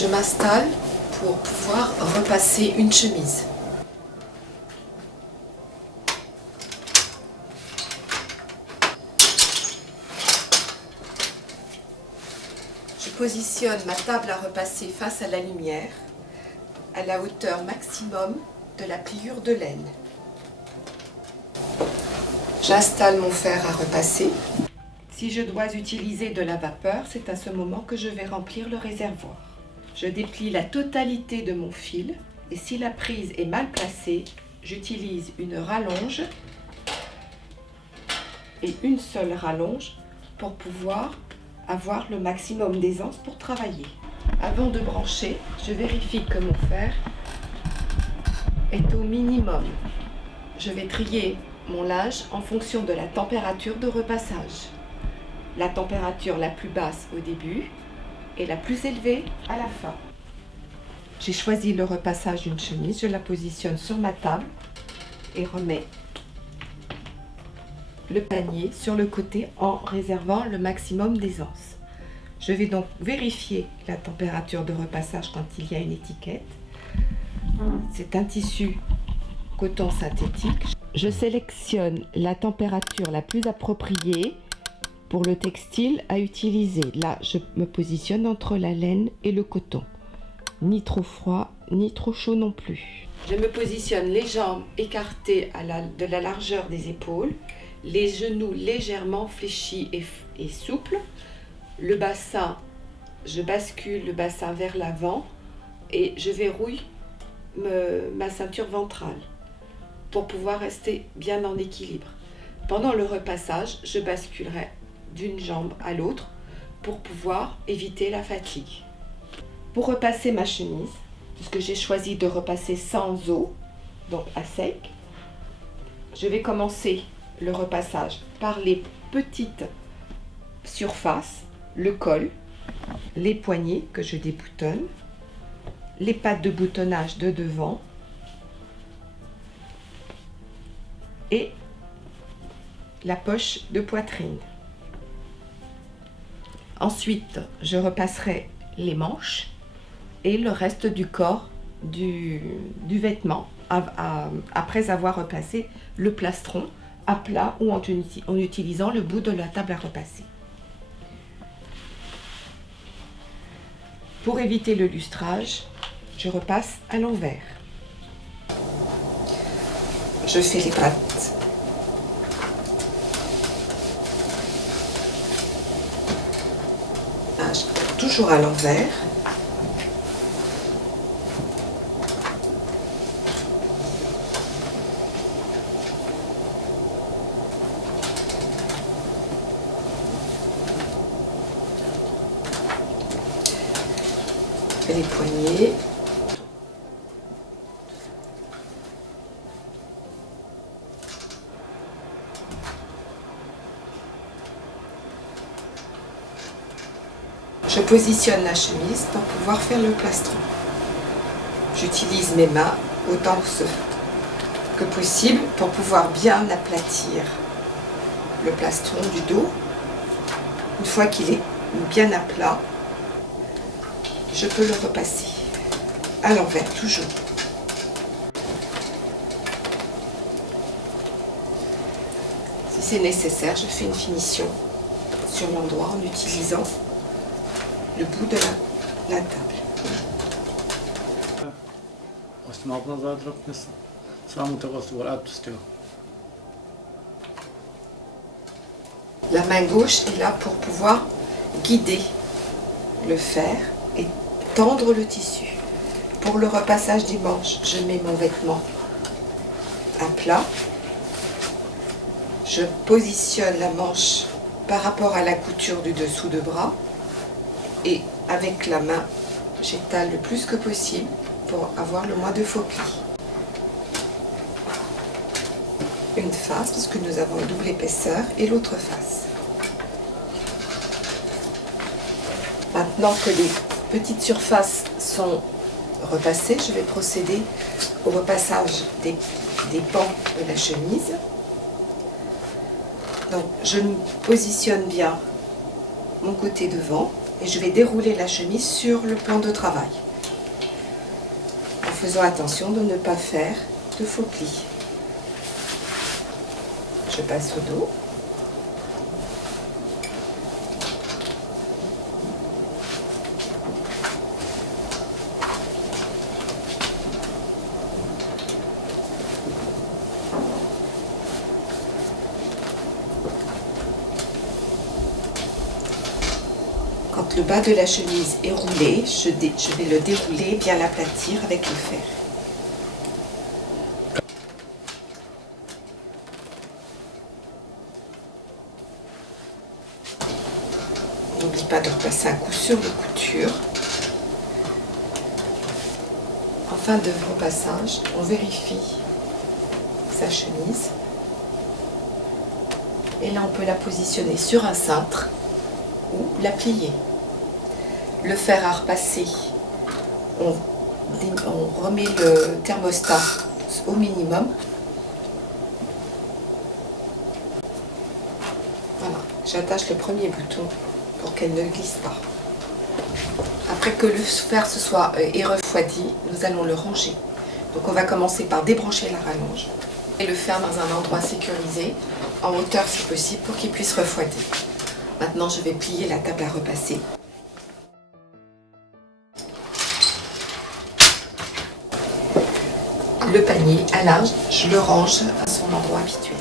Je m'installe pour pouvoir repasser une chemise. Je positionne ma table à repasser face à la lumière, à la hauteur maximum de la pliure de laine. J'installe mon fer à repasser. Si je dois utiliser de la vapeur, c'est à ce moment que je vais remplir le réservoir. Je déplie la totalité de mon fil et si la prise est mal placée, j'utilise une rallonge et une seule rallonge pour pouvoir avoir le maximum d'aisance pour travailler. Avant de brancher, je vérifie que mon fer est au minimum. Je vais trier mon linge en fonction de la température de repassage. La température la plus basse au début et la plus élevée à la fin. J'ai choisi le repassage d'une chemise, je la positionne sur ma table et remets le panier sur le côté en réservant le maximum d'aisance. Je vais donc vérifier la température de repassage quand il y a une étiquette. C'est un tissu coton synthétique. Je sélectionne la température la plus appropriée pour le textile à utiliser. Là, je me positionne entre la laine et le coton. Ni trop froid, ni trop chaud non plus. Je me positionne les jambes écartées de la largeur des épaules, les genoux légèrement fléchis et souples. Le bassin, je bascule le bassin vers l'avant et je verrouille ma ceinture ventrale pour pouvoir rester bien en équilibre. Pendant le repassage, je basculerai d'une jambe à l'autre pour pouvoir éviter la fatigue. Pour repasser ma chemise, puisque j'ai choisi de repasser sans eau, donc à sec, je vais commencer le repassage par les petites surfaces, le col, les poignets que je déboutonne, les pattes de boutonnage de devant et la poche de poitrine. Ensuite, je repasserai les manches et le reste du corps du vêtement après avoir repassé le plastron à plat ou en utilisant le bout de la table à repasser. Pour éviter le lustrage, je repasse à l'envers. Je fais les pattes. Toujours à l'envers. Et les poignets. Je positionne la chemise pour pouvoir faire le plastron. J'utilise mes mains autant que possible pour pouvoir bien aplatir le plastron du dos. Une fois qu'il est bien à plat, je peux le repasser à l'envers toujours. Si c'est nécessaire, je fais une finition sur l'endroit en utilisant le bout de la table. La main gauche est là pour pouvoir guider le fer et tendre le tissu. Pour le repassage des manches, je mets mon vêtement à plat. Je positionne la manche par rapport à la couture du dessous de bras et avec la main, j'étale le plus que possible pour avoir le moins de faux plis. Une face, parce que nous avons une double épaisseur, et l'autre face. Maintenant que les petites surfaces sont repassées, je vais procéder au repassage des pans de la chemise. Donc, je positionne bien mon côté devant et je vais dérouler la chemise sur le plan de travail, en faisant attention de ne pas faire de faux plis. Je passe au dos. Quand le bas de la chemise est roulé, je vais le dérouler, bien l'aplatir avec le fer. N'oublie pas de repasser un coup sur les coutures. En fin de repassage, on vérifie sa chemise. Et là, on peut la positionner sur un cintre ou la plier. Le fer à repasser, on remet le thermostat au minimum. Voilà, j'attache le premier bouton pour qu'elle ne glisse pas. Après que le fer est refroidi, nous allons le ranger. Donc on va commencer par débrancher la rallonge et le faire dans un endroit sécurisé, en hauteur si possible, pour qu'il puisse refroidir. Maintenant, je vais plier la table à repasser. Le panier à linge, je le range à son endroit habituel.